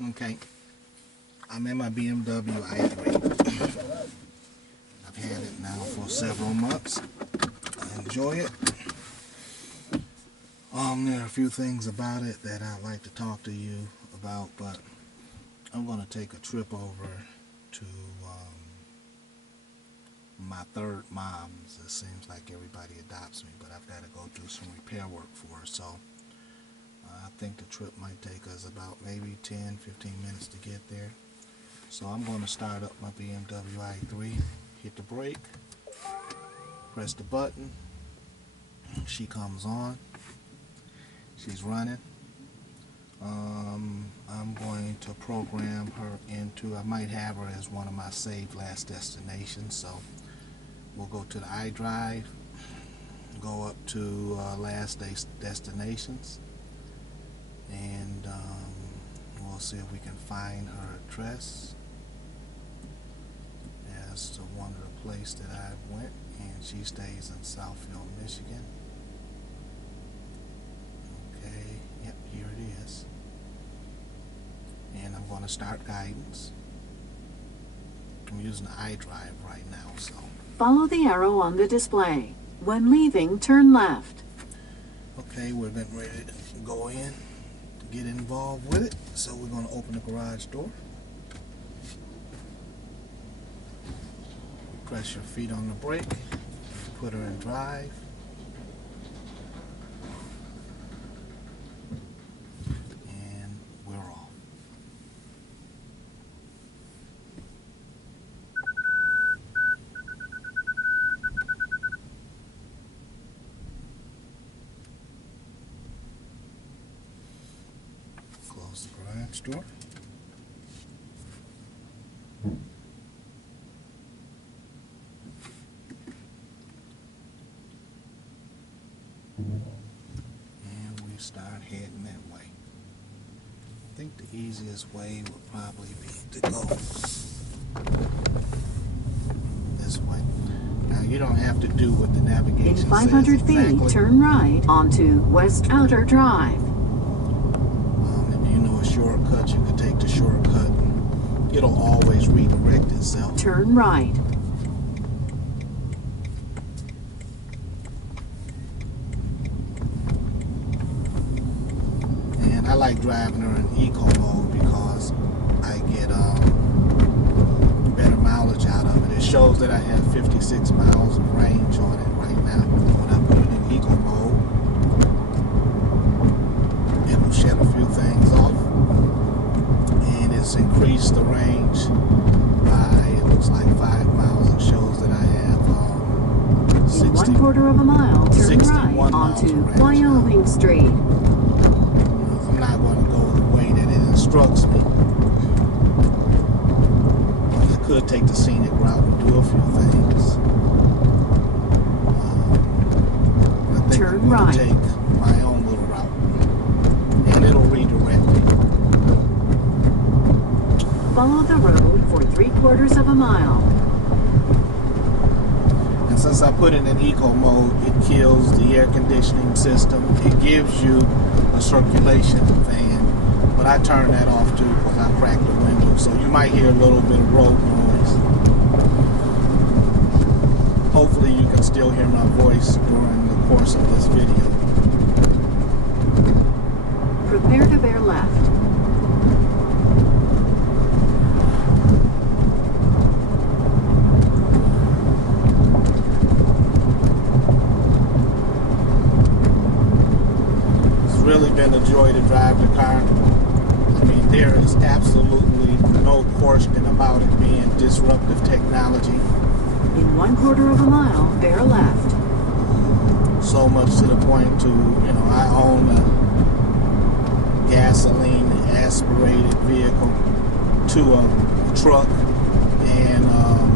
Okay, I'm in my BMWi3. I've had it now for several months. I enjoy it. There are a few things about it that I'd like to talk to you about, but I'm going to take a trip over to my third mom's. It seems like everybody adopts me, but I've got to go do some repair work for her, so I think the trip might take us about maybe 10-15 minutes to get there. So I'm going to start up my BMWi3, hit the brake, press the button, she comes on, she's running. I'm going to program her into, I might have her as one of my save last destinations, so we'll go to the iDrive, go up to last destinations, and we'll see if we can find her address as to one of the places that I went, and she stays in Southfield, Michigan. Okay, yep, here it is. And I'm going to start guidance. I'm using the iDrive right now, so. Follow the arrow on the display. When leaving, turn left. Okay, we're getting ready to go in to get involved with it. So we're going to open the garage door. Press your feet on the brake. Put her in drive. And we're off. Close the garage door. And we start heading that way. I think the easiest way would probably be to go this way. Now you don't have to do what the navigation says. In 500 feet, exactly. turn right onto West Outer Drive. If you know a shortcut, you can take the shortcut. It'll always redirect itself. Turn right. And I like driving her in eco mode because I get better mileage out of it. It shows that I have 56 miles of range on it right now. When I put it in eco mode, it will shed a few things off. And it's increased the range by, it looks like 5 miles. It shows that I have In 1/4 of a mile, turn right onto Wyoming Street. I'm not going to go the way that it instructs me. I could take the scenic route and do a few things. I think Turn I'm going right. to take my own little route. And it'll redirect me. Follow the road for 3/4 of a mile. And since I put it in eco mode, it kills the air conditioning system. It gives you a circulation fan, but I turn that off too because I cracked the window, so you might hear a little bit of road noise. Hopefully you can still hear my voice during the course of this video. Prepare to bear left. Really been a joy to drive the car. I mean, there is absolutely no question about it being disruptive technology. In 1/4 of a mile, bear left. So much to the point to, you know, I own a gasoline aspirated vehicle to a truck and a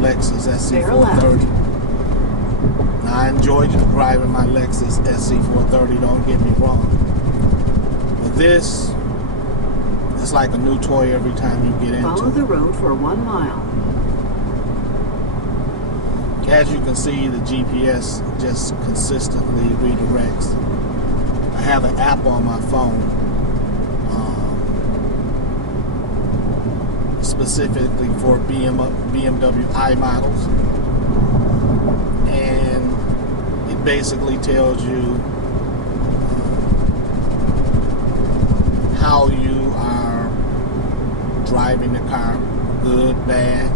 Lexus SC430. Now, I enjoy driving my Lexus SC430, don't get me wrong. But this is like a new toy every time you get into it. Follow the road for 1 mile. As you can see, the GPS just consistently redirects. I have an app on my phone specifically for BMWi models, and it basically tells you how you are driving the car, good, bad.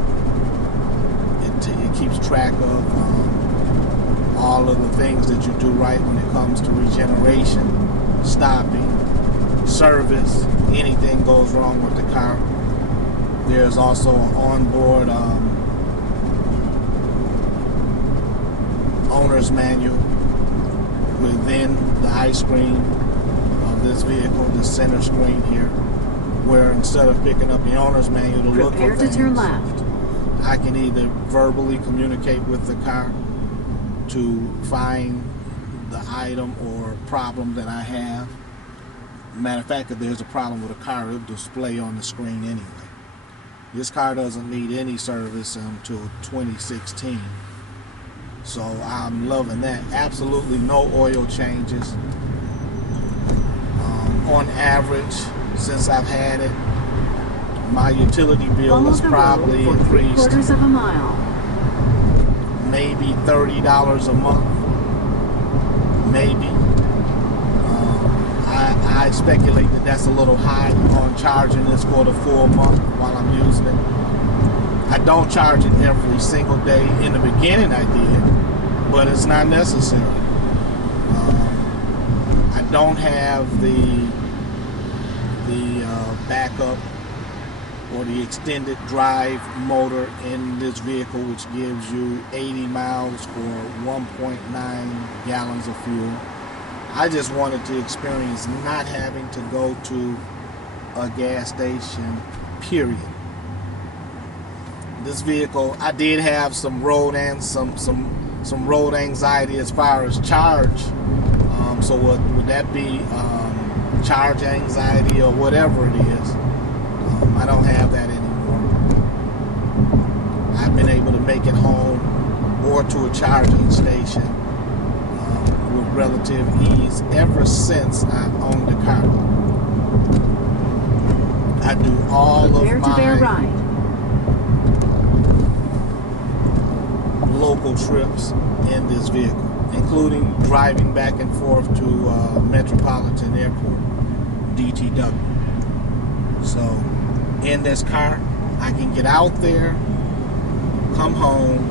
It keeps track of all of the things that you do right when it comes to regeneration, stopping, service, anything goes wrong with the car. There's also an onboard owner's manual within the eye screen of this vehicle, the center screen here, where instead of picking up the owner's manual to look for things, turn left. I can either verbally communicate with the car to find the item or problem that I have. Matter of fact, if there's a problem with a car, it'll display on the screen anyway. This car doesn't need any service until 2016. So I'm loving that. Absolutely no oil changes. On average, since I've had it, my utility bill has probably increased ¾ of a mile. maybe $30 a month. Maybe. I speculate that that's a little high on charging this for the full month while I'm using it. I don't charge it every single day. In the beginning I did, but it's not necessary. I don't have the backup or the extended drive motor in this vehicle, which gives you 80 miles for 1.9 gallons of fuel. I just wanted to experience not having to go to a gas station, period. This vehicle, I did have some road and some road anxiety as far as charge. So would that be charge anxiety or whatever it is? I don't have that anymore. I've been able to make it home or to a charging station with relative ease ever since I owned the car. I do all of my local trips in this vehicle, including driving back and forth to Metropolitan Airport, DTW. So in this car, I can get out there, come home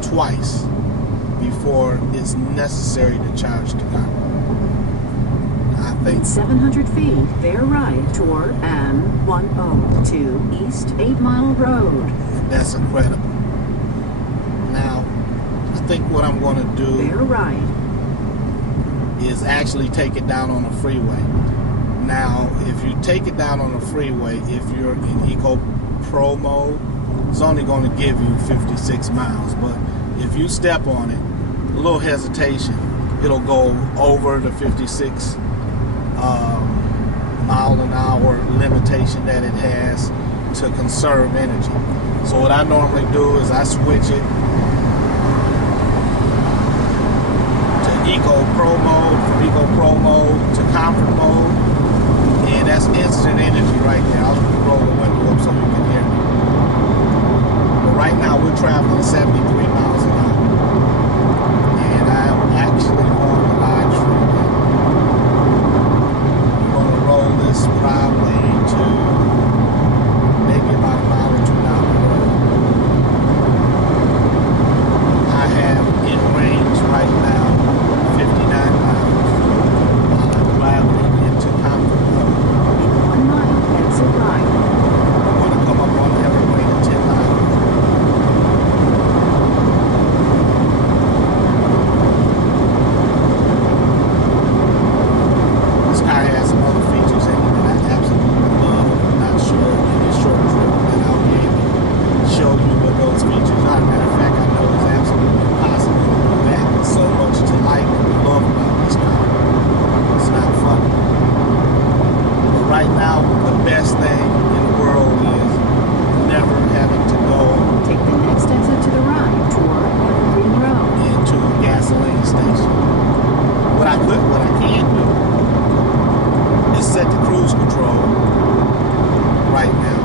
twice before it's necessary to charge the car. I think 700 feet, bear right toward M102 East 8 Mile Road. That's incredible. Now, I think what I'm going to do is actually take it down on the freeway. Now, if you take it down on the freeway, if you're in Eco Pro mode, it's only going to give you 56 miles. But if you step on it, a little hesitation, it'll go over the 56 mile an hour limitation that it has to conserve energy. So what I normally do is I switch it to Eco Pro mode, from Eco Pro mode to Comfort mode. And that's instant energy right there. I'll roll the window up so you can hear me. But right now we're traveling 73 miles an hour. And I'm actually on the live stream. I'm going to roll this probably to maybe about a mile or 2 down the road. I have in range right now 59 miles while I'm driving into Comfort. I'm going to come up on every 10 miles. This car has some other features in it that I absolutely love. I'm not sure in this short trip that I'll be able to show you what those features are. Matter of fact, I know it's absolutely impossible to do that. There's so much to like and love about this car. It's not funny. Right now, the best thing in the world is never having to go take the next exit to the right toward Evergreen Road into a gasoline station. What I can do is set the cruise control right now.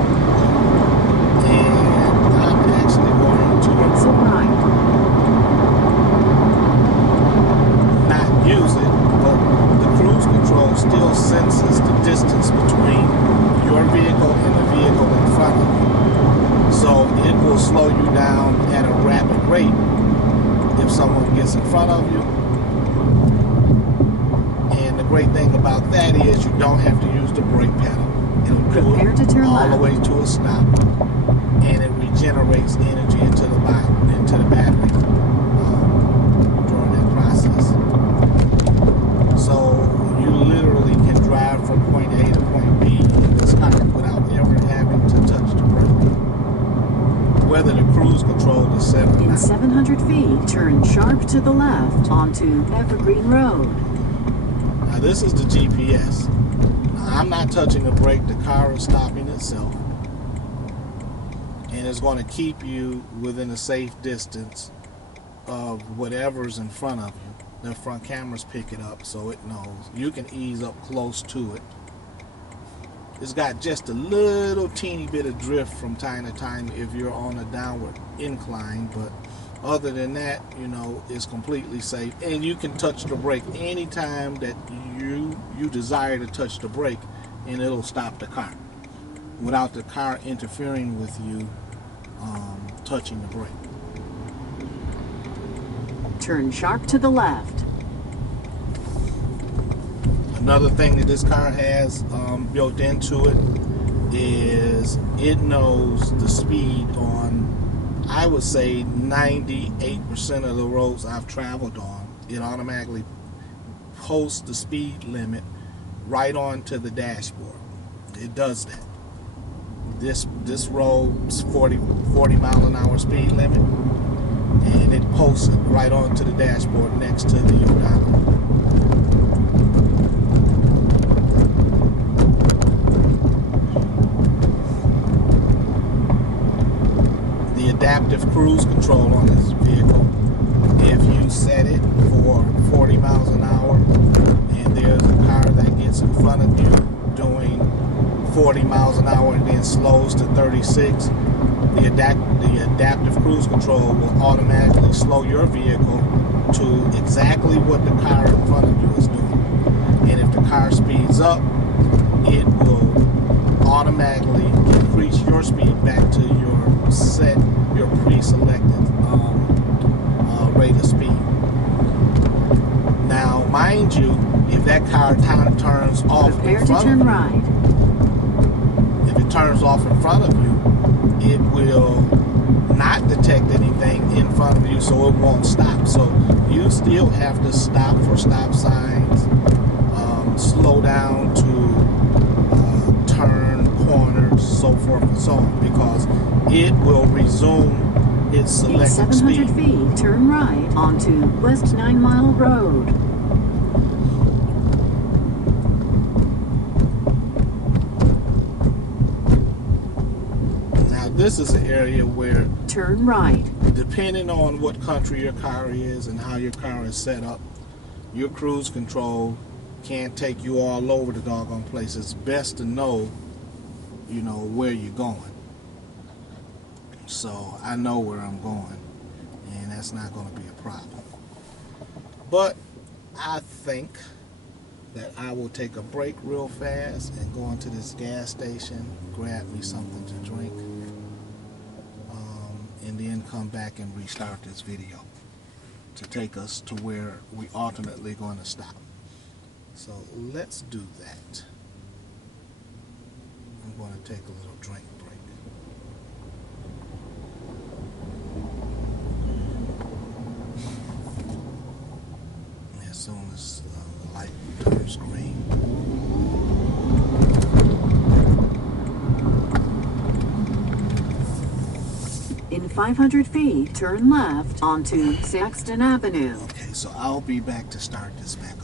great if someone gets in front of you. And the great thing about that is you don't have to use the brake pedal. It'll do it all the way to a stop, and it regenerates energy into the battery during that process. So you literally can drive from point A to point B in this car without ever having to touch the brake, whether the cruise control is set or not. In 700 feet, turn sharp to the left onto Evergreen Road. Now this is the GPS. I'm not touching the brake, the car is stopping itself, and it's going to keep you within a safe distance of whatever's in front of you. The front cameras pick it up so it knows. You can ease up close to it. It's got just a little teeny bit of drift from time to time if you're on a downward incline, but other than that, you know, it's completely safe. And you can touch the brake anytime that you desire to touch the brake, and it'll stop the car without the car interfering with you touching the brake. Turn sharp to the left. Another thing that this car has built into it is it knows the speed on, I would say, 98% of the roads I've traveled on. It automatically posts the speed limit right onto the dashboard. It does that. This road's 40 mile an hour speed limit, and it posts it right onto the dashboard next to the odometer. The adaptive cruise control on this vehicle, if you set it for 40 miles an hour and there's a car that gets in front of you doing 40 miles an hour and then slows to 36, the adaptive cruise control will automatically slow your vehicle to exactly what the car in front of you is doing. And if the car speeds up, it will automatically increase your speed back to your pre-selected rate of speed. Now, mind you, if that car turns off in front of you, if it turns off in front of you, it will not detect anything in front of you, so it won't stop. So you still have to stop for stop signs, slow down to turn corners, so forth and so on, because it will resume its selected speed. In 700 feet, turn right onto West 9 Mile Road. Now this is an area where, turn right, depending on what country your car is and how your car is set up, your cruise control can't take you all over the doggone place. It's best to know, you know, where you're going. So I know where I'm going, and that's not going to be a problem. But I think that I will take a break real fast and go into this gas station, grab me something to drink, and then come back and restart this video to take us to where we ultimately going to stop. So let's do that. I'm going to take a little drink break. As soon as the light turns green. In 500 feet, turn left onto Saxton Avenue. Okay, so I'll be back to start this back